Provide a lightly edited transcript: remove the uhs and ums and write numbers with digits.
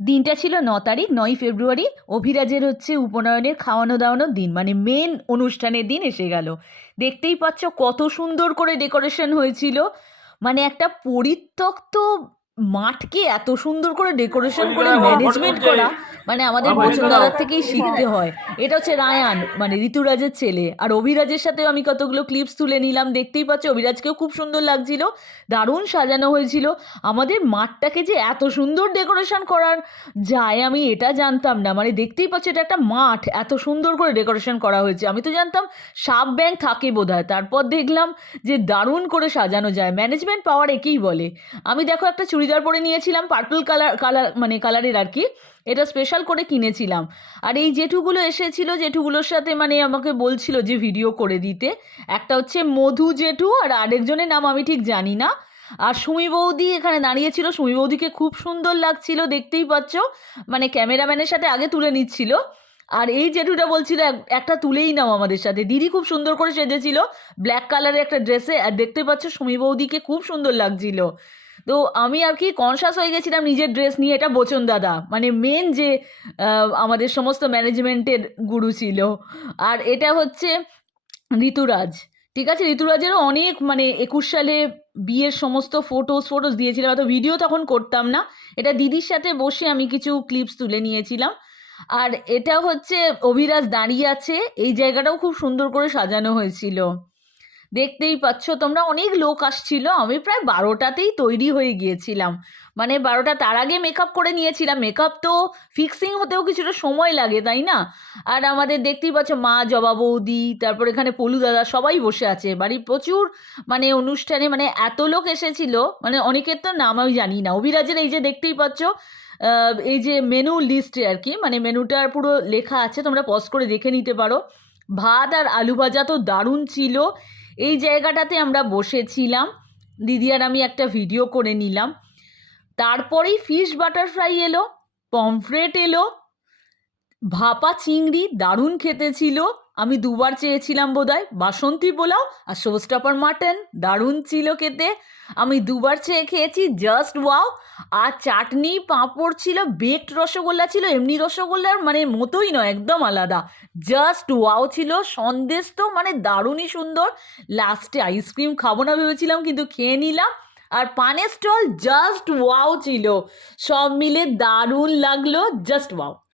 দিনটা ছিল ৯ তারিখ, ৯ই ফেব্রুয়ারি। অভিরাজের হচ্ছে উপনয়নের খাওয়ানো দাওয়ানোর দিন, মানে মেন অনুষ্ঠানের দিন এসে গেল। দেখতেই পাচ্ছ কত সুন্দর করে ডেকোরেশন হয়েছিল। মানে একটা পরিত্যক্ত মাঠকে এত সুন্দর করে ডেকোরেশন করে ম্যানেজমেন্ট করা, মানে আমাদের বচনদাদার থেকেই শিখতে হয়। এটা হচ্ছে রায়ান, মানে ঋতুরাজের ছেলে। আর অভিরাজের সাথেও আমি কতগুলো ক্লিপস তুলে নিলাম। দেখতেই পাচ্ছ অভিরাজকেও খুব সুন্দর লাগছিল, দারুণ সাজানো হয়েছিল। আমাদের মাঠটাকে যে এত সুন্দর ডেকোরেশন করার যায় আমি এটা জানতাম না। মানে দেখতেই পাচ্ছ এটা একটা মাঠ, এত সুন্দর করে ডেকোরেশন করা হয়েছে। আমি তো জানতাম সাব ব্যাংক থাকে বোধহয়, তারপর দেখলাম যে দারুণ করে সাজানো যায়। ম্যানেজমেন্ট পাওয়ার একেই বলে। আমি দেখো একটা চুড়িদার পরে নিয়েছিলাম পার্পল কালার মানে কালারের আর কি, এটা স্পেশাল করে কিনেছিলাম। আর এই জেঠুগুলো এসেছিল, জেঠুগুলোর সাথে মানে আমাকে বলছিল যে ভিডিও করে দিতে। একটা হচ্ছে মধু জেঠু, আর আরেকজনের নাম আমি ঠিক জানি না। আর সুমি বৌদি এখানে দাঁড়িয়েছিল, সুমি বৌদিকে খুব সুন্দর লাগছিল, দেখতেই পাচ্ছ। মানে ক্যামেরাম্যানের সাথে আগে তুলে নিচ্ছিল। আর এই জেঠুটা বলছিল একটা তুলেই নাও আমাদের সাথে। দিদি খুব সুন্দর করে সেজেছিল ব্ল্যাক কালারের একটা ড্রেসে, আর দেখতে পাচ্ছ সুমি বৌদিকে খুব সুন্দর লাগছিল। তো আমি আর কি কনসাস হয়ে গেছিলাম নিজের ড্রেস নিয়ে। এটা বচন দাদা, মানে মেন যে আমাদের সমস্ত ম্যানেজমেন্টের গুরু ছিল। আর এটা হচ্ছে ঋতুরাজ। ঠিক আছে, ঋতুরাজেরও অনেক মানে ২১ সালে বিয়ের সমস্ত ফটোস দিয়েছিলাম, অত ভিডিও তখন করতাম না। এটা দিদির সাথে বসে আমি কিছু ক্লিপস তুলে নিয়েছিলাম। আর এটা হচ্ছে অভিরাজ দাঁড়িয়ে আছে, এই জায়গাটাও খুব সুন্দর করে সাজানো হয়েছিল। দেখতেই পাচ্ছ তোমরা, অনেক লোক আসছিল। আমি প্রায় ১২টাতেই তৈরি হয়ে গিয়েছিলাম, মানে ১২টা তার আগে মেকআপ করে নিয়েছিলাম। মেকআপ তো ফিক্সিং হতেও কিছুটা সময় লাগে, তাই না? আর আমাদের দেখতেই পাচ্ছ মা, জবা বৌদি, তারপর এখানে পলু দাদা সবাই বসে আছে। বাড়ি প্রচুর মানে অনুষ্ঠানে মানে এত লোক এসেছিল, মানে অনেকের তো নাম আমি জানি না। অভিরাজের এই যে দেখতেই পাচ্ছ এই যে মেনু লিস্টে আর কি, মানে মেনুটার পুরো লেখা আছে, তোমরা পজ করে দেখে নিতে পারো। ভাত আর আলু ভাজা তো দারুণ ছিল। এই জায়গাটাতে আমরা বসেছিলাম, দিদি আর আমি একটা ভিডিও করে নিলাম। তারপরেই ফিশ বাটার ফ্রাই এলো, পমফ্রেট এলো, ভাপা চিংড়ি দারুণ খেতে ছিল। আমি দুবার চেয়েছিলাম বোধহয়। বাসন্তী পোলাও আর শোস্টপার মাটন দারুণ ছিল খেতে, আমি দুবার চেয়ে খেয়েছি, জাস্ট ওয়াও। আর চাটনি পাঁপড় ছিল, বেকড রসগোল্লা ছিল, এমনি রসগোল্লার মানে মতোই নয়, একদম আলাদা, জাস্ট ওয়াও ছিল। সন্দেশ তো মানে দারুণই সুন্দর। লাস্টে আইসক্রিম খাবো না ভেবেছিলাম, কিন্তু খেয়ে নিলাম। আর পানের স্টল জাস্ট ওয়াও ছিল। সব মিলে দারুণ লাগলো, জাস্ট ওয়াও।